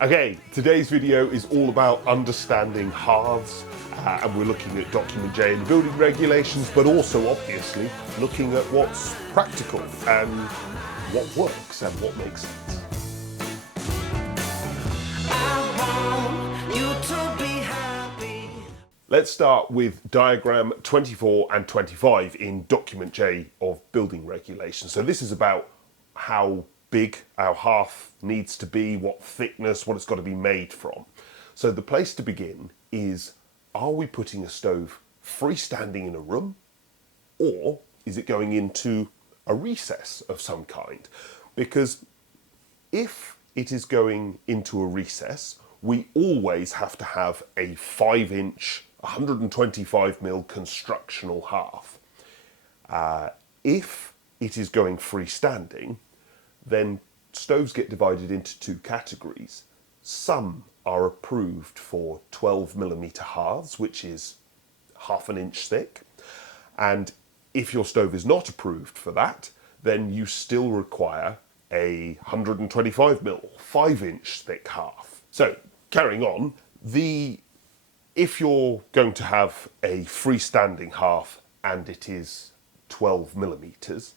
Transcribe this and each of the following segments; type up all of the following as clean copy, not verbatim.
Okay, today's video is all about understanding hearths, and we're looking at document J in the building regulations, but also obviously looking at what's practical and what works and what makes sense. Let's start with diagram 24 and 25 in document J of building regulations. So this is about how big our hearth needs to be, what thickness, what it's got to be made from. So the place to begin is, are we putting a stove freestanding in a room, or is it going into a recess of some kind? Because if it is going into a recess, we always have to have a 5-inch, 125mm constructional hearth. If it is going freestanding, then stoves get divided into two categories. Some are approved for 12mm hearths, which is half an inch thick. And if your stove is not approved for that, then you still require a 125mm, 5-inch thick hearth. So, carrying on, if you're going to have a freestanding hearth and it is 12mm,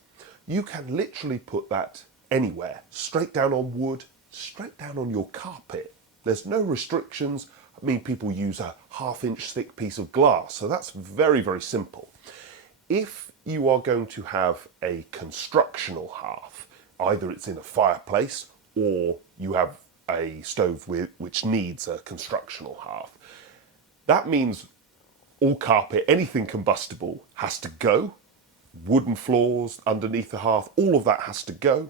you can literally put that anywhere, straight down on wood, straight down on your carpet. There's no restrictions. I mean, people use a half-inch thick piece of glass, so that's very, very simple. If you are going to have a constructional hearth, either it's in a fireplace or you have a stove which needs a constructional hearth, that means all carpet, anything combustible, has to go. Wooden floors underneath the hearth, all of that has to go.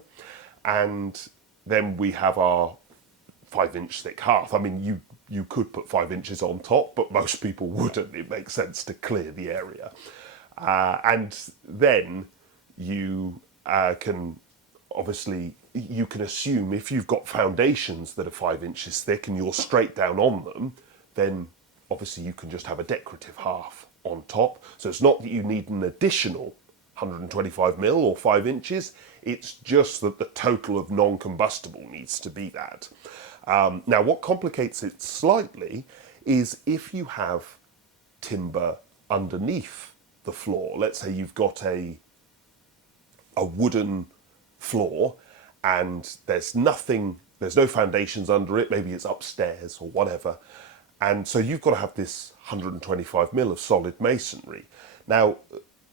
And then we have our 5-inch thick hearth. I mean, you could put 5 inches on top, but most people wouldn't. It makes sense to clear the area. And then you can assume if you've got foundations that are 5 inches thick and you're straight down on them, then obviously you can just have a decorative hearth on top. So it's not that you need an additional 125mm or 5 inches, it's just that the total of non-combustible needs to be that. Now what complicates it slightly is if you have timber underneath the floor. Let's say you've got a wooden floor and there's no foundations under it, maybe it's upstairs or whatever, and so you've got to have this 125mm of solid masonry. Now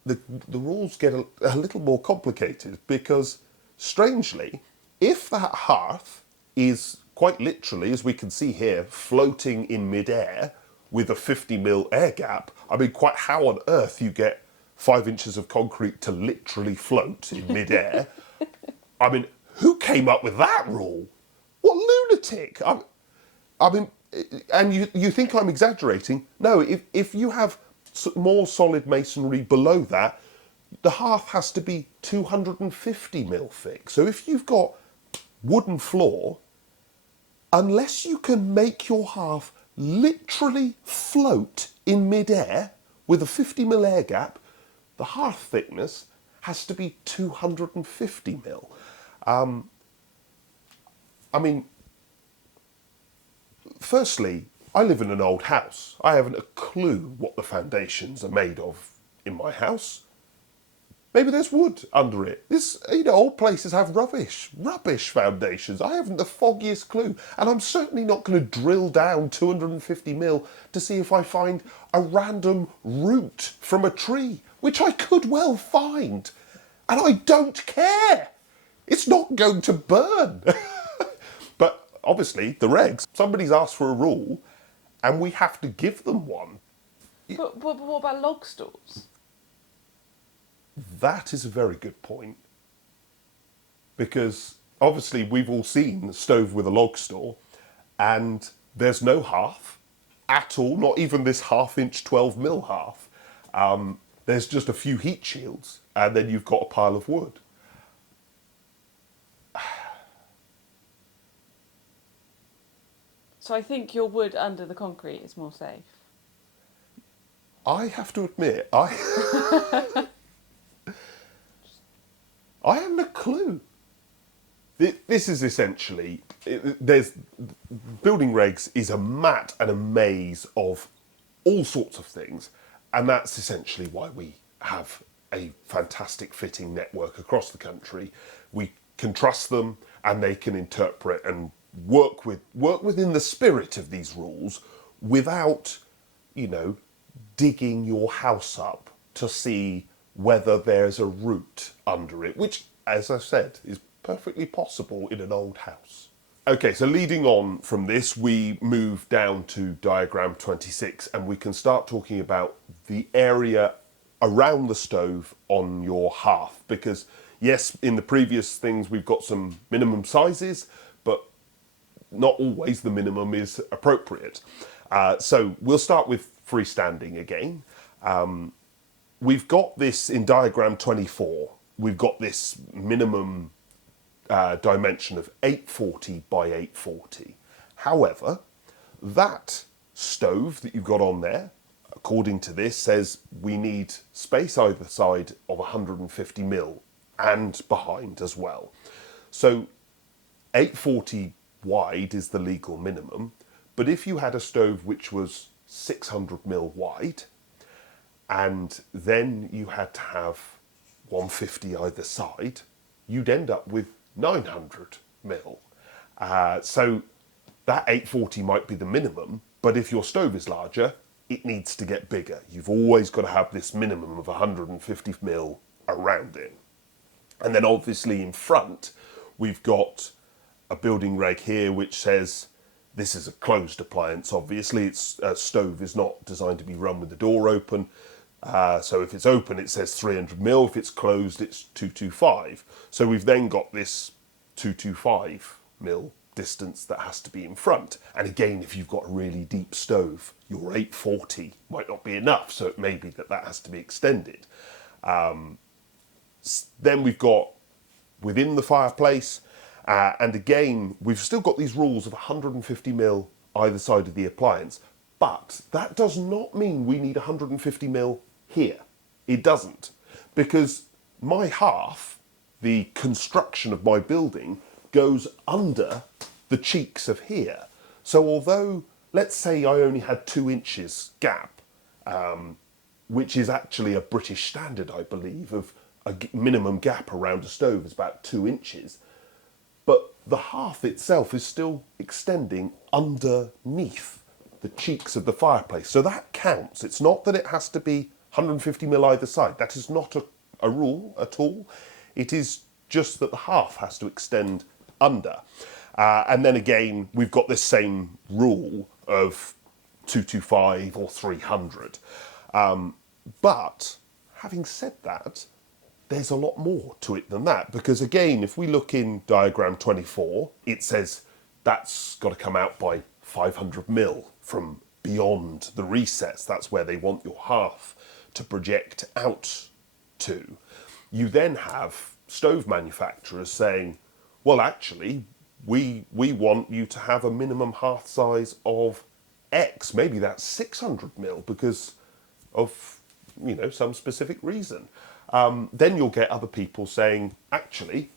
the rules get a little more complicated because, strangely, if that hearth is quite literally, as we can see here, floating in midair with a 50mm air gap, I mean, quite how on earth you get 5 inches of concrete to literally float in midair? I mean, who came up with that rule? What lunatic! I mean, and you think I'm exaggerating? No, if you have more solid masonry below that, the hearth has to be 250mm thick. So if you've got wooden floor, unless you can make your hearth literally float in midair with a 50mm air gap, the hearth thickness has to be 250mm. I mean, firstly, I live in an old house. I haven't a clue what the foundations are made of in my house. Maybe there's wood under it. Old places have rubbish foundations. I haven't the foggiest clue. And I'm certainly not going to drill down 250mm to see if I find a random root from a tree, which I could well find. And I don't care. It's not going to burn. But obviously, the regs, somebody's asked for a rule, and we have to give them one. But what about log stalls? That is a very good point. Because obviously we've all seen a stove with a log stall, and there's no hearth at all, not even this half-inch 12mm hearth. There's just a few heat shields, and then you've got a pile of wood. So I think your wood under the concrete is more safe. I have to admit, I hadn't a clue. This is essentially there's building regs is a mat and a maze of all sorts of things, and that's essentially why we have a fantastic fitting network across the country. We can trust them, and they can interpret and work within the spirit of these rules without, digging your house up to see whether there's a root under it, which, as I said, is perfectly possible in an old house. Okay, so leading on from this, we move down to diagram 26, and we can start talking about the area around the stove on your hearth, because yes, in the previous things we've got some minimum sizes, but not always the minimum is appropriate. So we'll start with freestanding again. We've got this in diagram 24. We've got this minimum dimension of 840 by 840. However, that stove that you've got on there, according to this, says we need space either side of 150 mil and behind as well. So 840 wide is the legal minimum, but if you had a stove which was 600 mil wide, and then you had to have 150 either side, you'd end up with 900 mil. So that 840 might be the minimum, but if your stove is larger, it needs to get bigger. You've always got to have this minimum of 150 mil around it. And then obviously in front, we've got a building reg here which says this is a closed appliance. Obviously, a stove is not designed to be run with the door open. So if it's open, it says 300 mil. If it's closed, it's 225. So we've then got this 225 mil distance that has to be in front. And again, if you've got a really deep stove, your 840 might not be enough. So it may be that has to be extended. Then we've got within the fireplace, and again, we've still got these rules of 150 mil either side of the appliance, but that does not mean we need 150 mil here. It doesn't, because my hearth, the construction of my building, goes under the cheeks of here. So although, let's say I only had 2 inches gap, which is actually a British standard, I believe, of a minimum gap around a stove is about 2 inches, but the hearth itself is still extending underneath the cheeks of the fireplace. So that counts. It's not that it has to be 150 mil either side. That is not a rule at all. It is just that the hearth has to extend under. And then again, we've got this same rule of 225 or 300. But having said that, there's a lot more to it than that, because again, if we look in diagram 24, it says that's got to come out by 500 mil from beyond the recess. That's where they want your hearth to project out to. You then have stove manufacturers saying, well, actually, we want you to have a minimum hearth size of X. Maybe that's 600 mil because of, some specific reason. Then you'll get other people saying, actually,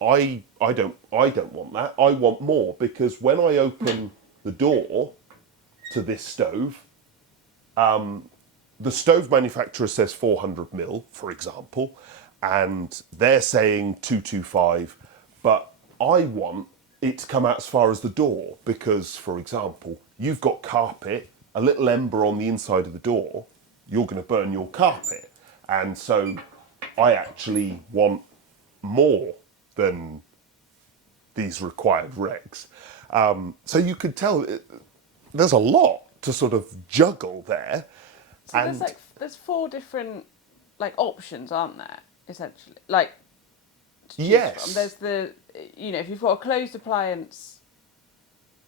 I don't want that. I want more, because when I open the door to this stove, the stove manufacturer says 400 mil, for example, and they're saying 225, but I want it to come out as far as the door because, for example, you've got carpet, a little ember on the inside of the door, you're going to burn your carpet. And so I actually want more than these required regs. So you could tell there's a lot to sort of juggle there. So and there's 4 different options, aren't there? Essentially, yes. There's the if you've got a closed appliance.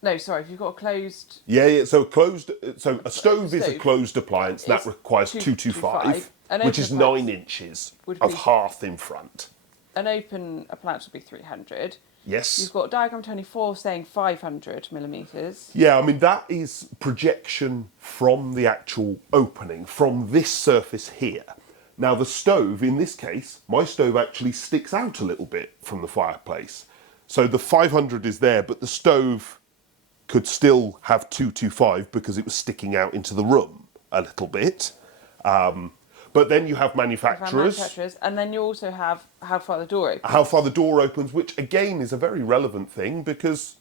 No, sorry, if you've got a closed. Yeah. So closed. So a stove is a closed appliance that requires 225, which is 9 inches of hearth in front. An open appliance would be 300. Yes. You've got diagram 24 saying 500 millimetres. Yeah, I mean, that is projection from the actual opening, from this surface here. Now, the stove, in this case, my stove actually sticks out a little bit from the fireplace. So the 500 is there, but the stove could still have 225 because it was sticking out into the room a little bit. But then you have manufacturers. And then you also have how far the door opens. How far the door opens, which again is a very relevant thing because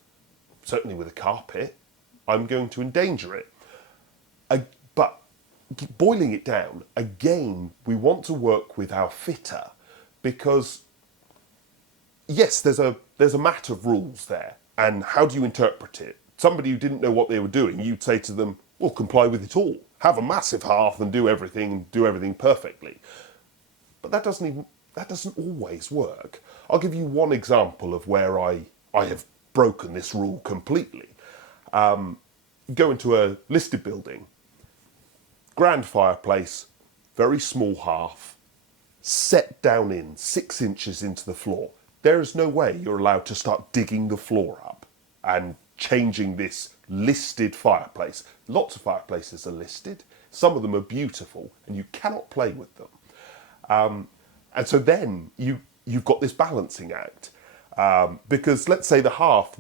certainly with a carpet, I'm going to endanger it. But boiling it down, again, we want to work with our fitter because, yes, there's a mat of rules there. And how do you interpret it? Somebody who didn't know what they were doing, you'd say to them, well, comply with it all. Have a massive hearth and do everything perfectly. But that doesn't always work. I'll give you one example of where I have broken this rule completely. Go into a listed building, grand fireplace, very small hearth, set down in 6 inches into the floor. There is no way you're allowed to start digging the floor up and changing this listed fireplace. Lots of fireplaces are listed. Some of them are beautiful and you cannot play with them. And so then you've got this balancing act. Because let's say the hearth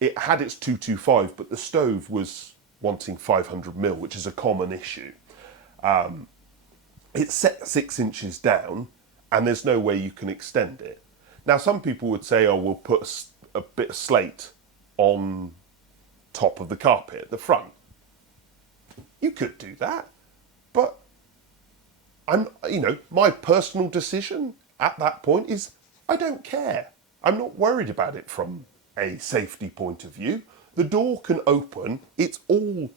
it had its 225, but the stove was wanting 500 mil, which is a common issue. It's set 6 inches down and there's no way you can extend it. Now, some people would say, oh, we'll put a bit of slate on top of the carpet at the front. You could do that, but my personal decision at that point is I don't care. I'm not worried about it from a safety point of view. The door can open. It's all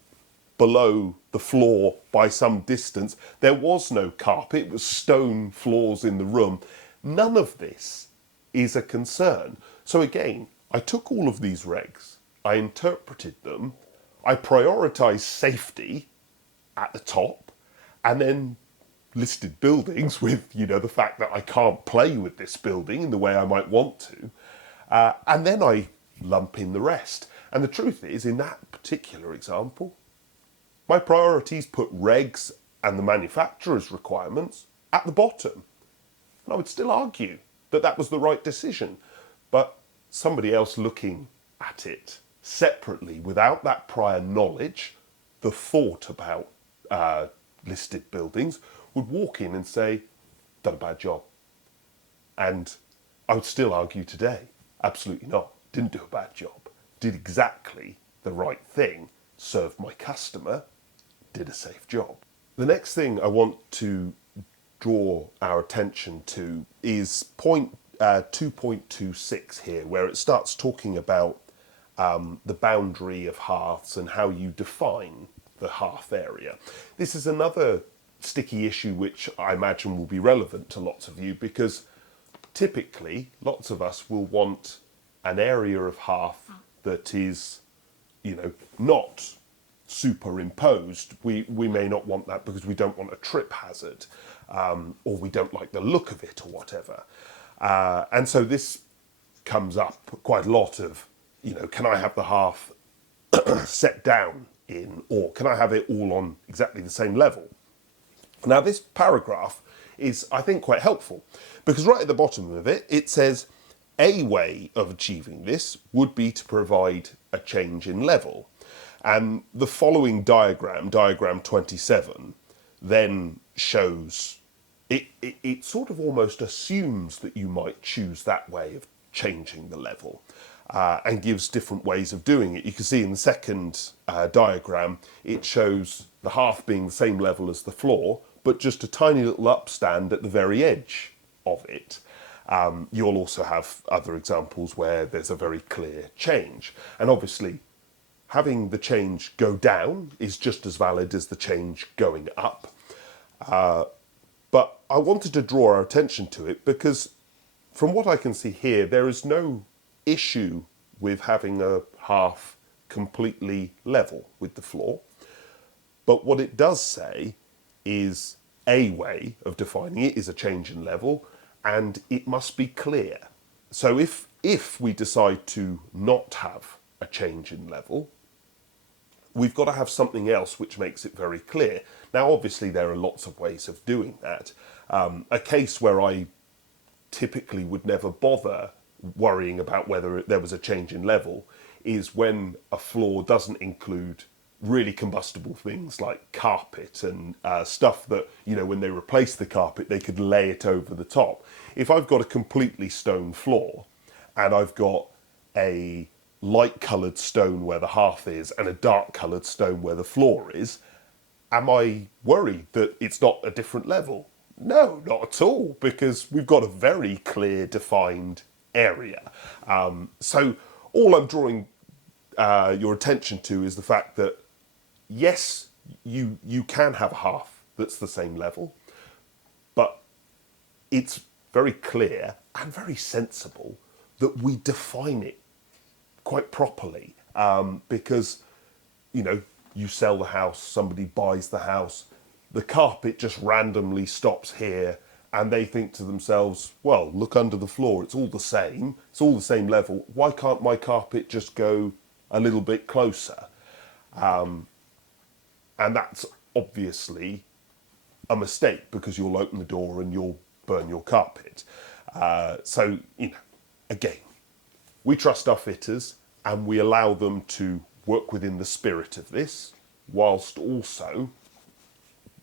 below the floor by some distance. There was no carpet. It was stone floors in the room. None of this is a concern. So again, I took all of these regs, I interpreted them, I prioritised safety at the top, and then listed buildings with, the fact that I can't play with this building in the way I might want to, and then I lump in the rest. And the truth is, in that particular example, my priorities put regs and the manufacturer's requirements at the bottom. And I would still argue that that was the right decision. But somebody else looking at it separately, without that prior knowledge, the thought about listed buildings, would walk in and say, done a bad job. And I would still argue today, absolutely not. Didn't do a bad job. Did exactly the right thing. Served my customer. Did a safe job. The next thing I want to draw our attention to is point 2.26 here, where it starts talking about the boundary of hearths and how you define the hearth area. This is another sticky issue which I imagine will be relevant to lots of you, because typically lots of us will want an area of hearth that is, not superimposed. We may not want that because we don't want a trip hazard, or we don't like the look of it or whatever. And so this comes up quite a lot of, can I have the hearth set down in, or can I have it all on exactly the same level? Now, this paragraph is, I think, quite helpful, because right at the bottom of it, it says, a way of achieving this would be to provide a change in level. And the following diagram 27, then shows, it sort of almost assumes that you might choose that way of changing the level, and gives different ways of doing it. You can see in the second diagram, it shows the hearth being the same level as the floor, but just a tiny little upstand at the very edge of it. You'll also have other examples where there's a very clear change. And obviously, having the change go down is just as valid as the change going up. But I wanted to draw our attention to it because from what I can see here, there is no issue with having a hearth completely level with the floor. But what it does say is a way of defining it is a change in level, and it must be clear. So if we decide to not have a change in level, we've got to have something else which makes it very clear. Now, obviously, there are lots of ways of doing that. A case where I typically would never bother worrying about whether there was a change in level is when a floor doesn't include really combustible things like carpet and stuff that, you know, when they replace the carpet, they could lay it over the top. If I've got a completely stone floor and I've got a light coloured stone where the hearth is and a dark coloured stone where the floor is, am I worried that it's not a different level? No, not at all, because we've got a very clear defined area. So all I'm drawing your attention to is the fact that yes, you can have a hearth that's the same level, but it's very clear and very sensible that we define it quite properly, because, you know, you sell the house, somebody buys the house, the carpet just randomly stops here, and they think to themselves, well, look under the floor, it's all the same, it's all the same level, why can't my carpet just go a little bit closer? And that's obviously a mistake, because you'll open the door and you'll burn your carpet. So, you know, again, we trust our fitters and we allow them to work within the spirit of this, whilst also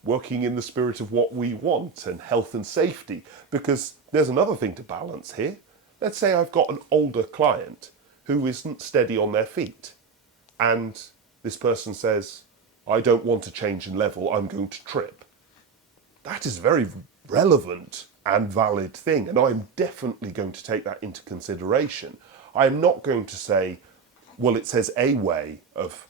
working in the spirit of what we want and health and safety. Because there's another thing to balance here. Let's say I've got an older client who isn't steady on their feet, and this person says, I don't want to change in level, I'm going to trip. That is a very relevant and valid thing, and I'm definitely going to take that into consideration. I'm not going to say, well, it says a way of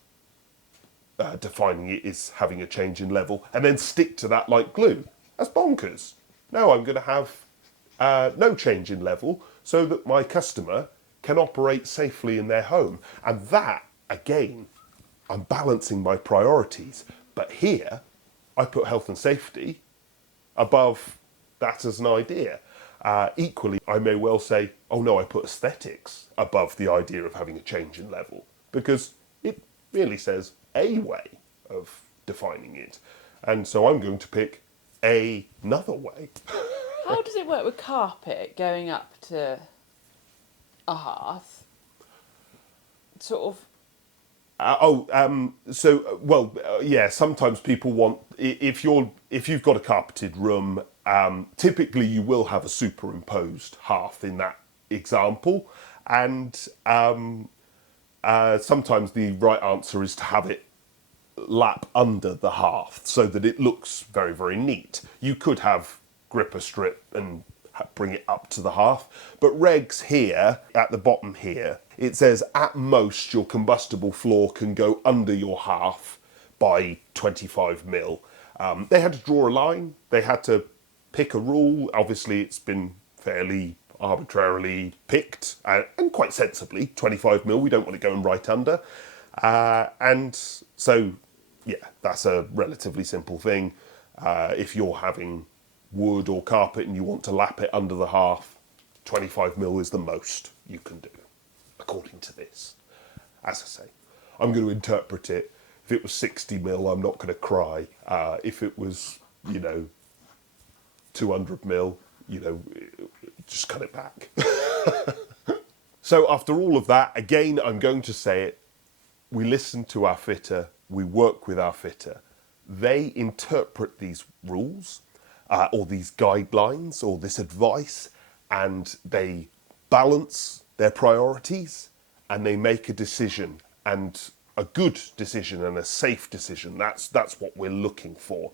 defining it is having a change in level, and then stick to that like glue. That's bonkers. No, I'm going to have no change in level so that my customer can operate safely in their home. And that, again, I'm balancing my priorities. But here, I put health and safety above that as an idea. Equally, I may well say, oh no, I put aesthetics above the idea of having a change in level, because it really says a way of defining it. And so I'm going to pick another way. How does it work with carpet going up to a hearth? Sort of. Yeah, sometimes people want, if you've got a carpeted room, typically you will have a superimposed hearth in that example, and sometimes the right answer is to have it lap under the hearth so that it looks very, very neat. You could have gripper strip and bring it up to the hearth, but regs here, at the bottom here, it says at most your combustible floor can go under your hearth by 25 mil. They had to draw a line, they had to pick a rule. Obviously it's been fairly arbitrarily picked, and quite sensibly, 25 mil, we don't want it going right under. And so, yeah, that's a relatively simple thing. If you're having wood or carpet and you want to lap it under the hearth, 25 mil is the most you can do, according to this. As I say, I'm going to interpret it. If it was 60 mil, I'm not going to cry. If it was, 200 mil, just cut it back. So after all of that, again, I'm going to say it, we listen to our fitter, we work with our fitter. They interpret these rules, or these guidelines, or this advice, and they balance their priorities, and they make a decision, and a good decision and a safe decision. That's what we're looking for.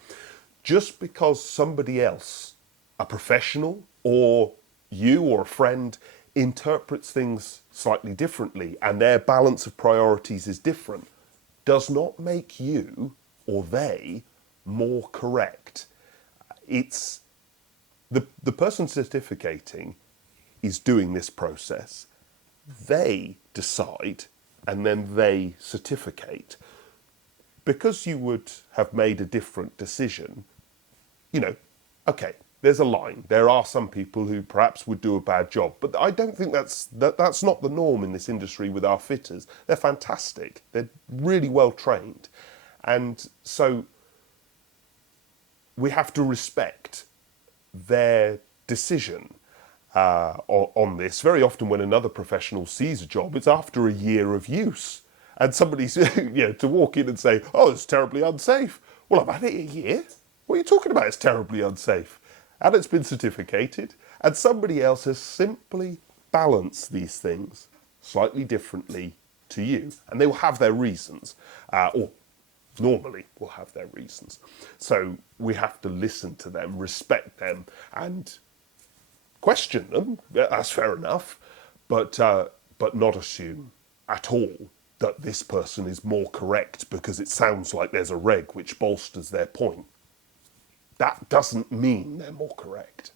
Just because somebody else, a professional, or you or a friend, interprets things slightly differently and their balance of priorities is different, does not make you or they more correct. It's the person certificating is doing this process. They decide and then they certificate. Because you would have made a different decision, okay, there's a line. There are some people who perhaps would do a bad job, but I don't think that's not the norm in this industry with our fitters. They're fantastic. They're really well trained. And so we have to respect their decision. on this. Very often when another professional sees a job, it's after a year of use. And somebody's, to walk in and say, oh, it's terribly unsafe. Well, I've had it a year. What are you talking about? It's terribly unsafe. And it's been certificated. And somebody else has simply balanced these things slightly differently to you. And they will have their reasons, or normally will have their reasons. So we have to listen to them, respect them, and question them. That's fair enough, but not assume at all that this person is more correct because it sounds like there's a reg which bolsters their point. That doesn't mean they're more correct.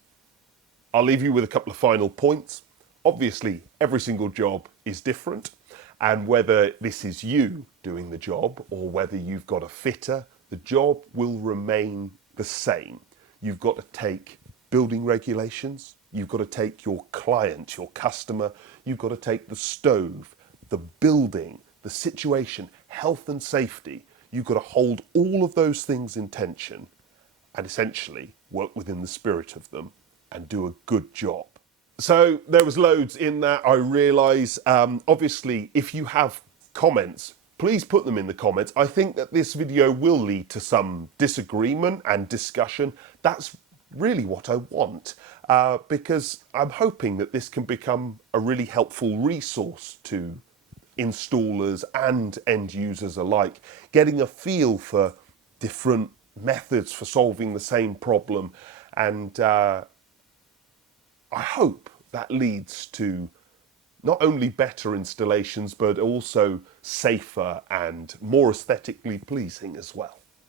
I'll leave you with a couple of final points. Obviously, every single job is different, and whether this is you doing the job or whether you've got a fitter, the job will remain the same. You've got to take building regulations, you've got to take your client, your customer, you've got to take the stove, the building, the situation, health and safety. You've got to hold all of those things in tension and essentially work within the spirit of them and do a good job. So there was loads in that, I realise. Obviously, if you have comments, please put them in the comments. I think that this video will lead to some disagreement and discussion. That's really what I want, because I'm hoping that this can become a really helpful resource to installers and end users alike, getting a feel for different methods for solving the same problem. And I hope that leads to not only better installations, but also safer and more aesthetically pleasing as well.